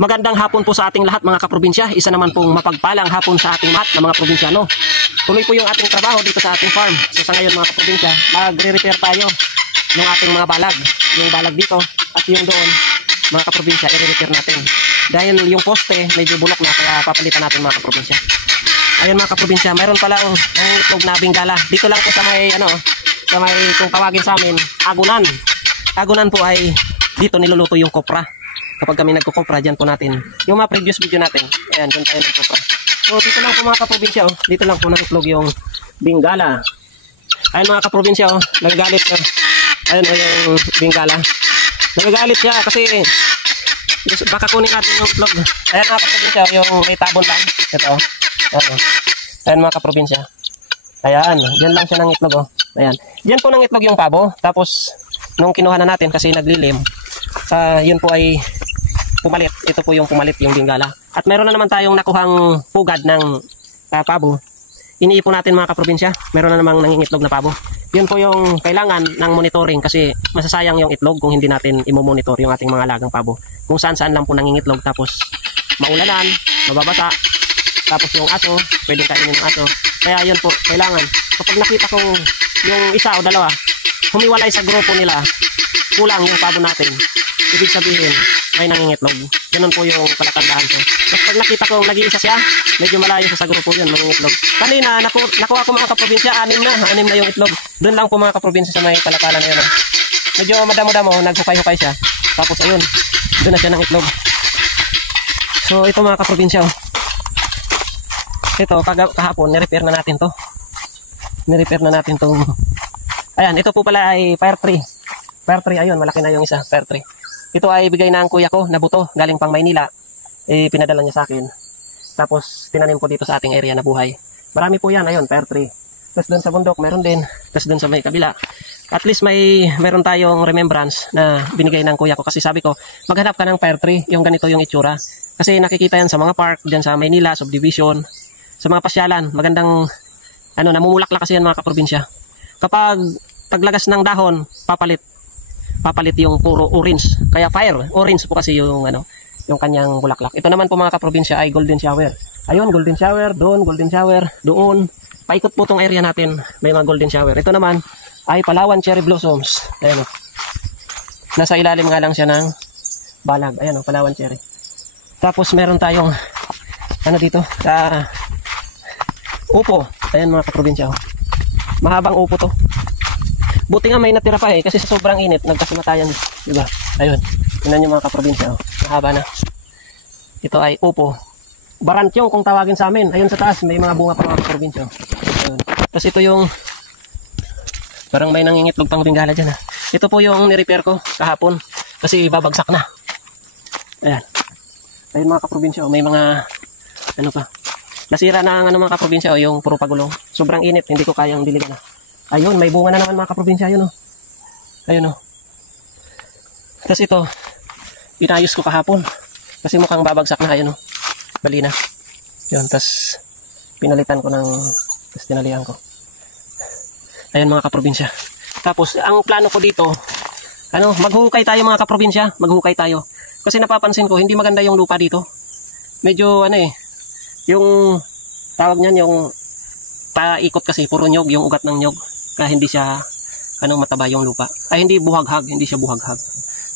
Magandang hapon po sa ating lahat mga kaprobinsya. Isa naman pong mapagpalang hapon sa ating lahat na mga probinsyano. Tuloy po yung ating trabaho dito sa ating farm. So sa ngayon mga kaprobinsya, magre-repair tayo ng ating mga balag. Yung balag dito at yung doon mga kaprobinsya, i-repair natin. Dahil yung poste medyo bulok na, kaya papalitan natin mga kaprobinsya. Ayun mga kaprobinsya, mayroon pala ang itlog na Bengala. Dito lang po sa may sa may kung tawagin sa amin, agunan. Agunan po ay dito niluluto yung kopra. Kapag kami nagkukopra, dyan po natin. Yung mga previous video natin, ayan, dyan tayo nagkukopra. So, dito lang po mga kaprobinsya, oh. Dito lang po nag-itlog yung Bengala. Ayun mga kaprobinsya, oh. Nagagalit siya. Ayun, oh, yung Bengala. Nagagalit siya kasi baka kunin natin yung itlog. Ayan mga kaprobinsya, yung may tabon lang. Ito, oh. Ayan, oh. Ayan mga kaprobinsya. Ayan, dyan lang siya ng itlog, oh. Ayan. Dyan po ng itlog yung pabo. Tapos, nung kinuha na natin kasi naglilim, yun po ay pumalit. Ito po yung pumalit yung Bengala. At meron na naman tayong nakuhang pugad ng pabo. Iniipon natin mga kaprobinsya. Meron na namang nangingitlog na pabo. Yun po yung kailangan ng monitoring kasi masasayang yung itlog kung hindi natin imo-monitor yung ating mga alagang pabo. Kung saan lang po nangingitlog tapos maulanan, mababasa, tapos yung aso, pwedeng kainin ng aso. Kaya yun po, kailangan. Kapag nakita kong yung isa o dalawa, humiwalay sa grupo nila, kulang yung pabo natin, ibig sabihin may nangingitlog. Ganun po yung palatandaan ko. Tapos pag nakita ko nag-iisa siya, medyo malayo sa grupo yun, mangingitlog. Kanina nakuha ko mga kaprobinsya, anim na yung itlog. Doon lang po mga kaprobinsya sa may palakalan na yun. Medyo madamo-damo, naghukay-hukay siya. Tapos ayun, doon na siya ng itlog. So ito mga kaprobinsya, oh. Ito kahapon ni-repair na natin to. Ni-repair na natin tong. Ayan, ito po pala ay fire tree. Fire tree, ayun, malaki na yung isa, fire tree. Ito ay bigay ng kuya ko na buto, galing pang Maynila. Pinadala niya sa akin. Tapos, tinanim ko dito sa ating area na buhay. Marami po yan, ayun, fire tree. Tapos doon sa bundok, meron din. Tapos doon sa may kabila. At least meron tayong remembrance na binigay ng kuya ko. Kasi sabi ko, maghanap ka ng fire tree, yung ganito yung itsura. Kasi nakikita yan sa mga park, dyan sa Maynila, subdivision, sa mga pasyalan. Magandang, namumulaklak kasi yan mga kaprobinsya. Kapag paglagas ng dahon, papalit yung puro orange. Kaya fire, orange po kasi yung yung kanyang bulaklak. Ito naman po mga kaprobinsya ay golden shower. Ayun, golden shower, doon, golden shower, doon. Paikot po tong area natin, may mga golden shower. Ito naman ay Palawan cherry blossoms. Ayan, oh. Nasa ilalim nga lang siya ng balag. Ayan, oh, Palawan cherry. Tapos meron tayong dito, upo. Ayan mga kaprobinsya, oh. Mahabang upo to. Buti nga may natira pa kasi sa sobrang init nagkasimatayan, diba? Ayun. Tingnan niyo mga kaprobinsya, oh. Mahaba na. Ito ay upo. Barantyong kung tawagin sa amin. Ayun sa taas may mga bunga pa mga kaprobinsya. Ayun. Tapos ito yung parang may nangingitlog pang Bengala diyan, ha. Ito po yung ni-repair ko kahapon kasi babagsak na. Ayan. Ayun mga kaprobinsya, oh. May mga pa. Nasira na ang mga kaprobinsya, oh, yung puro pagulong. Sobrang init, hindi ko kayang diligan. Ayun, may bunga na naman mga kaprobinsya, ayun, oh. Ayun, oh. Tapos ito, inayos ko kahapon. Kasi mukhang babagsak na, ayun, oh. Bali na. Yun, tapos pinalitan ko tapos tinalihan ko. Ayun mga kaprobinsya. Tapos, ang plano ko dito, maghukay tayo mga kaprobinsya. Maghukay tayo. Kasi napapansin ko, hindi maganda yung lupa dito. Medyo, yung tawag niyan, yung paikot kasi, puro nyog, yung ugat ng nyog. Kaya hindi siya, mataba yung lupa. Ay, hindi hindi siya buhaghag.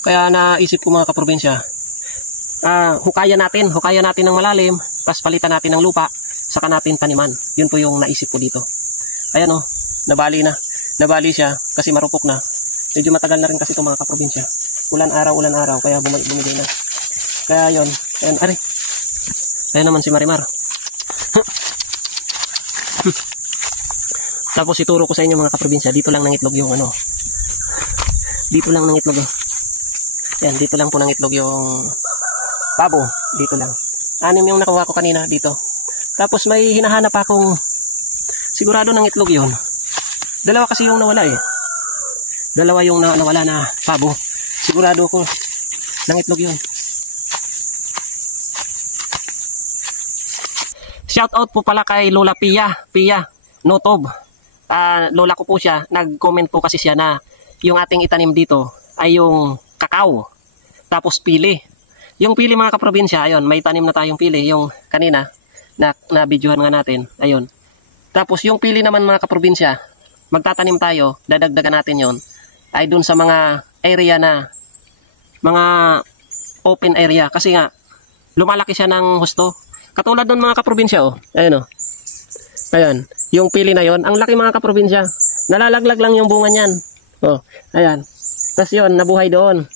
Kaya naisip ko mga kaprobinsya, hukayan natin ng malalim, tapos palitan natin ng lupa, saka natin taniman. Yun po yung naisip ko dito. Ayan, oh, nabali siya, kasi marupok na. Medyo matagal na rin kasi itong mga kaprobinsya. Ulan araw, kaya bumigay na. Kaya yun, ayan naman si Marimar. Tapos ituro ko sa inyo mga kaprobinsya, dito lang nangitlog yung dito lang nangitlog, oh. Yan, dito lang po nangitlog yung pabo, dito lang. 6 yung nakuha ko kanina dito. Tapos may hinahanap akong sigurado nangitlog yun. 2 kasi yung nawala, 2 yung nawala na pabo. Sigurado ko nangitlog yun. Shout out po pala kay Lola Pia Notob. Lola ko po siya, nag-comment po kasi siya na yung ating itanim dito ay yung kakao, tapos pili. Yung pili mga kaprobinsya, ayun, may tanim na tayong pili. Yung kanina, na videohan nga natin. Ayun. Tapos yung pili naman mga kaprobinsya, magtatanim tayo, dadagdagan natin yon ay dun sa mga area na, mga open area. Kasi nga, lumalaki siya ng husto. Katulad dun mga kaprobinsya, oh. Ayun, oh. Ayan. Yung pili na yon, ang laki mga kaprobinsya. Nalalaglag lang yung bunga niyan. Oh, ayan. Tapos yun, nabuhay doon.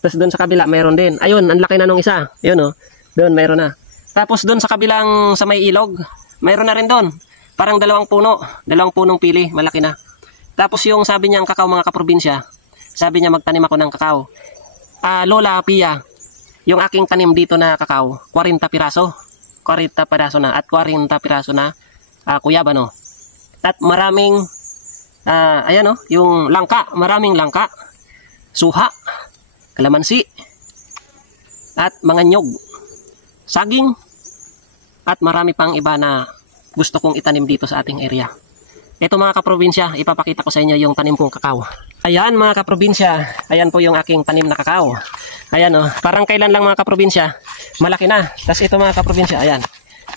Tapos doon sa kabila, mayroon din. Ayun, ang laki na nung isa. Yun, oh. Doon, mayroon na. Tapos doon sa kabilang, sa may ilog, mayroon na rin doon. Parang 2 puno. 2 punong pili, malaki na. Tapos yung sabi niyang kakao mga kaprobinsya, sabi niya magtanim ako ng kakao. Lola Pia, yung aking tanim dito na kakao, 40 piraso. 40 piraso na. At 40 piraso na kuyabano. At maraming, ayan, oh, yung langka. Maraming langka. Suha. Kalamansi, at mga nyog, saging, at marami pang iba na gusto kong itanim dito sa ating area. Ito mga kaprobinsya, ipapakita ko sa inyo yung tanim kong kakao. Ayan mga kaprobinsya, ayan po yung aking tanim na kakao. Ayan, oh, parang kailan lang mga kaprobinsya, malaki na. Tapos ito mga kaprobinsya, ayan.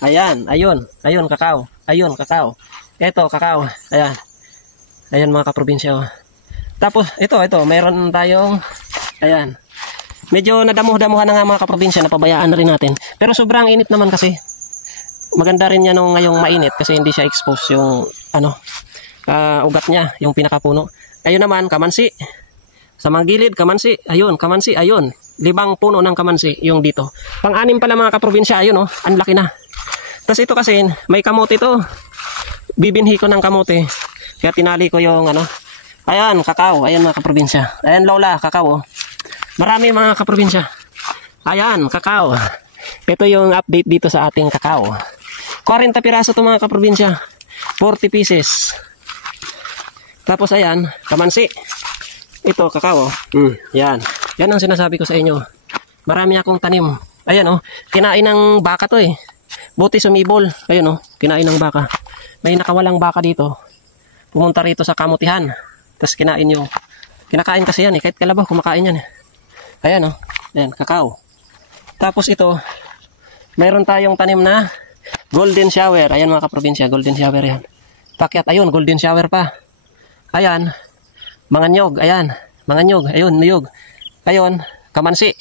Ayan, ayun kakao. Ayun kakao. Ito kakao, ayan. Ayan mga kaprobinsya, oh. Tapos ito, mayroon tayong, ayan. Medyo nadamuh-damuhan na nga mga kaprobinsya, napabayaan na rin natin. Pero sobrang init naman kasi. Maganda rin yan nung ngayong mainit kasi hindi siya expose yung ugat niya, yung pinakapuno. Ayun naman, kamansi. Sa mga gilid, kamansi. Ayun, kamansi, ayun. 5 puno ng kamansi yung dito. Pang-anim pala mga kaprobinsya, ayun, oh, ang laki na. Tapos ito kasi, may kamote to. Bibinhi ko ng kamote. Kaya tinali ko yung ayan, kakao. Ayan mga kaprobinsya. Ayan Lola, kakao, oh. Marami mga kaprobinsya. Ayan, kakao. Ito yung update dito sa ating kakao. 40 piraso to mga kaprobinsya. 40 pieces. Tapos ayan, kamansi. Ito, kakao. Yan. Yan ang sinasabi ko sa inyo. Marami akong tanim. Ayan, oh. Kinain ng baka to, eh. Buti sumibol. Ayun, oh. Kinain ng baka. May nakawalang baka dito. Pumunta rito sa kamutihan. Tapos kinain yung... Kinakain kasi yan, eh. Kahit kalabaw, kumakain yan, eh. Ayan, oh. Ayan, kakao. Tapos ito, mayroon tayong tanim na golden shower. Ayan mga kaprobinsya, golden shower yan. Pakyat, ayun, golden shower pa. Ayan, mga nyog, ayan, mga nyog, ayun, niyog. Ayun, kamansi.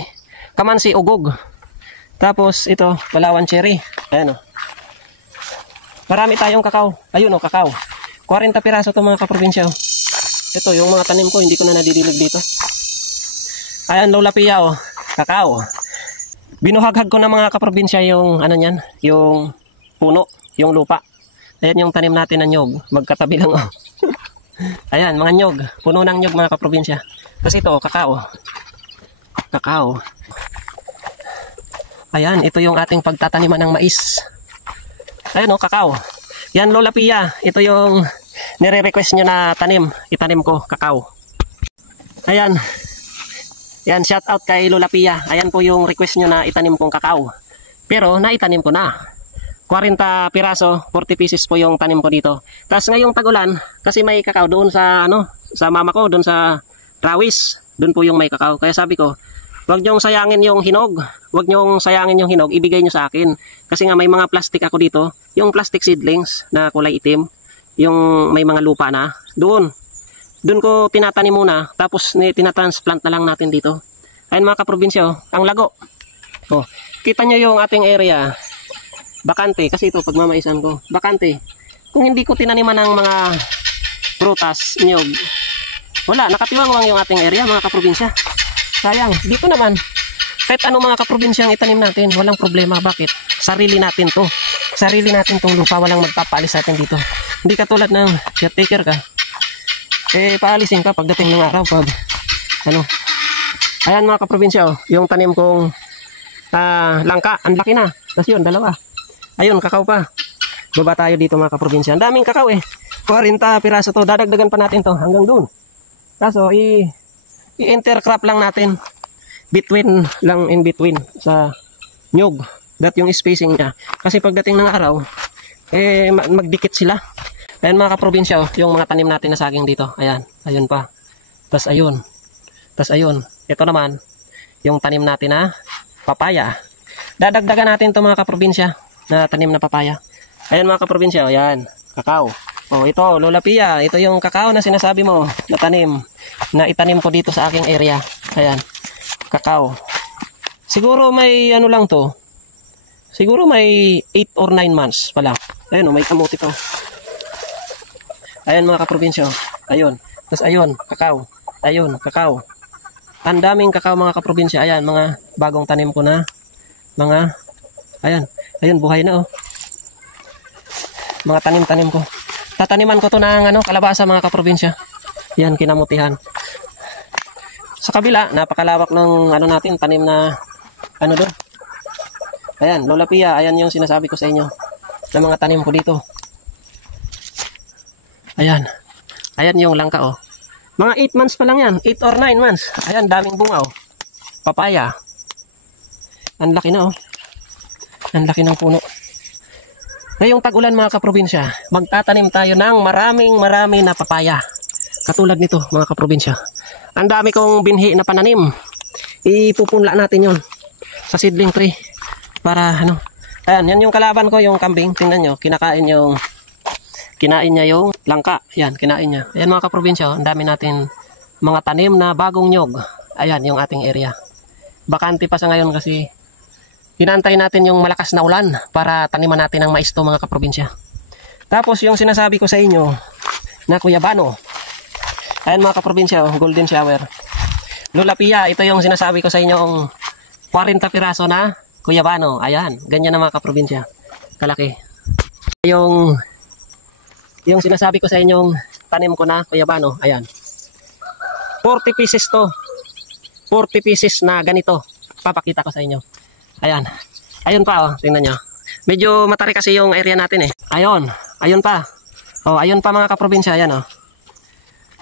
Kamansi, ugog. Tapos ito, Palawan cherry. Ayan, oh. Marami tayong kakao. Ayun, oh, kakao. 40 piraso to mga kaprobinsya, oh. Ito, yung mga tanim ko, hindi ko na nadidilig dito. Ayan, Lola Pia, oh, kakao. Binuhaghag ko na mga kaprobinsya yung niyan, yung puno, yung lupa. Ayan yung tanim natin na nyog, magkatabi lang, oh. Ayan, mga nyog, puno ng nyog mga kaprobinsya. Tapos ito, kakao. Kakao. Ayan, ito yung ating pagtataniman ng mais. Ayan, oh, kakao. Yan Lola Pia, ito yung nire-request nyo na tanim, itanim ko, kakao. Ayan. Yan, shout out kay Lola Pia. Ayan po yung request nyo na itanim kong kakao. Pero naitanim ko na. 40 piraso, 40 pieces po yung tanim ko dito. Tapos ngayong tagulan, kasi may kakao doon sa sa mama ko, doon sa Rawis. Doon po yung may kakao. Kaya sabi ko, wag nyong sayangin yung hinog. Wag nyong sayangin yung hinog, ibigay nyo sa akin. Kasi nga may mga plastic ako dito, yung plastic seedlings na kulay itim, yung may mga lupa na, doon ko tinatanim muna, tapos tinatransplant na lang natin dito. Ayun mga kaprobinsya, oh, ang lago. Oh, kita nyo yung ating area, bakante, kasi ito pagmamaisan ko, bakante. Kung hindi ko tinaniman ng mga prutas, nyog, wala, nakatiwangwang yung ating area mga kaprobinsya. Sayang, dito naman, kahit ano mga kaprobinsyang itanim natin, walang problema. Bakit? Sarili natin to. Sarili natin tong lupa, walang magpapalis natin dito. Hindi katulad ng caretaker ka. Paalisin ka pagdating ng araw pag ayan mga kaprobinsya, oh, yung tanim kong langka, ang laki na. Tapos yun, 2. Ayun, kakao pa. Baba tayo dito mga kaprobinsya. Ang daming kakao, eh. 40 piraso to. Dadagdagan pa natin to hanggang doon. Kaso i-intercrop lang natin in between sa nyug. That yung spacing niya. Kasi pagdating ng araw, magdikit sila. Ayan mga kaprobinsya, oh, yung mga tanim natin na saging dito. Ayan, ayun pa. Tas ayun. Tas ayun. Ito naman, yung tanim natin na papaya. Dadagdagan natin ito mga kaprobinsya na tanim na papaya. Ayan mga kaprobinsya, o yan, kakao. O ito, Lola Pia, ito yung kakao na sinasabi mo na tanim, na itanim ko dito sa aking area. Ayan, kakao. Siguro may ano lang to, siguro may 8 or 9 months pa lang. Ayan o, may kamuti pa. Ayan mga kaprobinsya, ayun. Tapos ayun, kakao. Ayun, kakao. Ang daming kakao mga kaprobinsya. Ayan, mga bagong tanim ko na. Mga, ayan, ayun, buhay na oh. Mga tanim-tanim ko. Tataniman ko to ng ano, kalabasa mga kaprobinsya. Yan, kinamutihan. Sa kabila, napakalawak ng ano natin, tanim na ano doon. Ayan, Lola Pia, ayan yung sinasabi ko sa inyo na mga tanim ko dito. Ayan. Ayan yung langka oh. Mga 8 months pa lang yan, 8 or 9 months. Ayan, daming bunga oh. Papaya. Ang laki na oh. Ang laki ng puno. Ngayong tag-ulan mga kaprobinsya, magtatanim tayo ng marami na papaya. Katulad nito mga kaprobinsya. Ang dami kong binhi na pananim. Ipupunla natin yon sa seedling tree. Para ano. Ayan, yan yung kalaban ko, yung kambing. Tingnan nyo, kinain niya yung langka. Ayan, kinain niya. Ayan mga kaprobinsya, ang dami natin mga tanim na bagong nyog. Ayan, yung ating area. Bakante pa sa ngayon kasi hinantay natin yung malakas na ulan para taniman natin ang mais to mga kaprobinsya. Tapos yung sinasabi ko sa inyo na kuyabano. Ayan mga kaprobinsya, golden shower. Lola Pia, ito yung sinasabi ko sa inyo 40 piraso na kuyabano. Ayan, ganyan na mga kaprobinsya. Kalaki. Yung sinasabi ko sa inyong tanim ko na kuyabano. Ayan. 40 pieces to. 40 pieces na ganito. Papakita ko sa inyo. Ayan. Ayun pa oh, tingnan nyo. Medyo matari kasi yung area natin eh. Ayun. Ayun pa. Oh, ayun pa mga kaprobinsya. Ayan oh.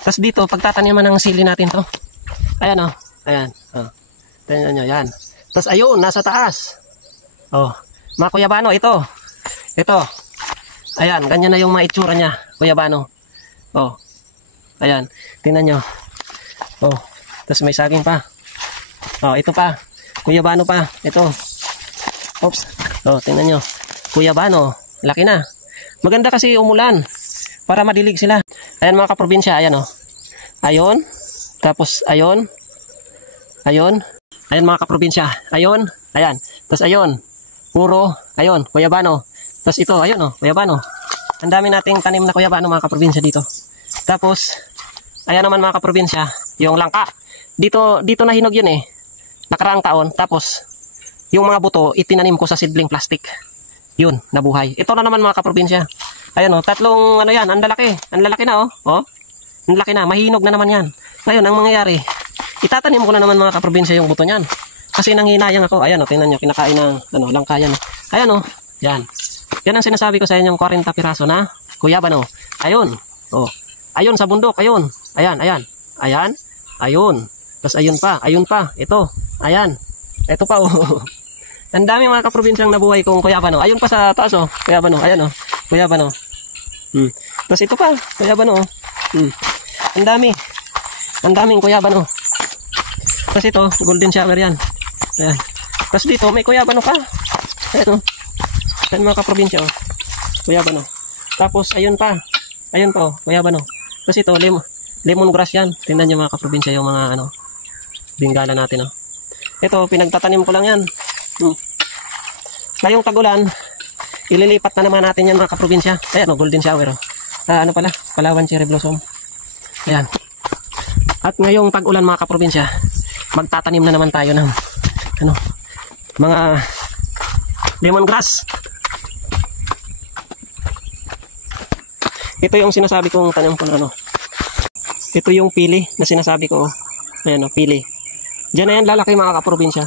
Tapos dito, pagtataniman ng sili natin to. Ayan oh. Ayan. Oh. Tingnan nyo. Ayan. Tapos ayun, nasa taas. Oh. Mga kuyabano, ito. Ito. Ayan. Ganyan na yung mga itsura niya. Kuyabano. Oh. Ayan. Tingnan nyo. Oh. Tapos may saging pa. Oh, ito pa. Kuyabano pa. Ito. Oops. Oh, tingnan nyo. Kuyabano. Laki na. Maganda kasi umulan. Para madilig sila. Ayan mga kaprobinsya. Ayan oh. Ayun. Tapos ayun. Ayun. Ayan mga kaprobinsya. Ayun. Ayan. Tapos ayun. Puro. Ayun. Kuyabano. Tapos ito. Ayun oh. Kuyabano. Ang dami nating tanim na kuyabano mga kaprobinsya dito. Tapos. Ayan naman mga kaprobinsya. Yung langka. Dito na hinog yun eh. Nakaraang taon. Tapos. Yung mga buto, itinanim ko sa seedling plastic. Yun, nabuhay. Ito na naman mga kaprobinsya. Ayan o, tatlong ano yan, ang lalaki. Ang lalaki na o. Oh. Ang laki na, mahinog na naman yan. Ngayon, ang mangyayari, itatanim ko na naman mga kaprobinsya yung buto niyan. Kasi nanghinayang ako. Ayan o, tingnan nyo, kinakain ng langka yan. Ayan o, yan. Yan ang sinasabi ko sa inyong 40 piraso na kuyabano. Ayun. O, ayun sa bundok, ayun. Ayan, ayan. Ayan, ayun. Tapos ayun pa, ito. Ayan. Ito pa oh. Ang dami mga kaprovintsyang nabuhay kong kuyabano. Ayun pa sa taas oh. Kuyabano. Ayan oh. Kuyabano. Tapos ito pa. Kuyabano oh. Ang dami. Ang daming kuyabano. Tapos ito. Golden shower yan. Ayan. Tapos dito may kuyabano pa. Ayan oh. Ayan mga kaprobinsya oh. Kuyabano. Tapos ayun pa. Ayun pa oh. Kuyabano. Tapos ito lemongrass yan. Tingnan nyo mga kaprobinsya yung mga bingala natin oh. Ito, pinagtatanim ko lang yan. Ngayong tag-ulan, ililipat na naman natin yan mga kaprobinsya. Ayan, golden shower. Ano pala? Palawan cherry blossom. Ayan. At ngayong tag-ulan mga kaprobinsya, magtatanim na naman tayo ng mga lemongrass. Ito yung sinasabi kong tanim ko na Ito yung pili na sinasabi ko. Ayan, pili. Diyan na yan lalaki mga kaprobinsya.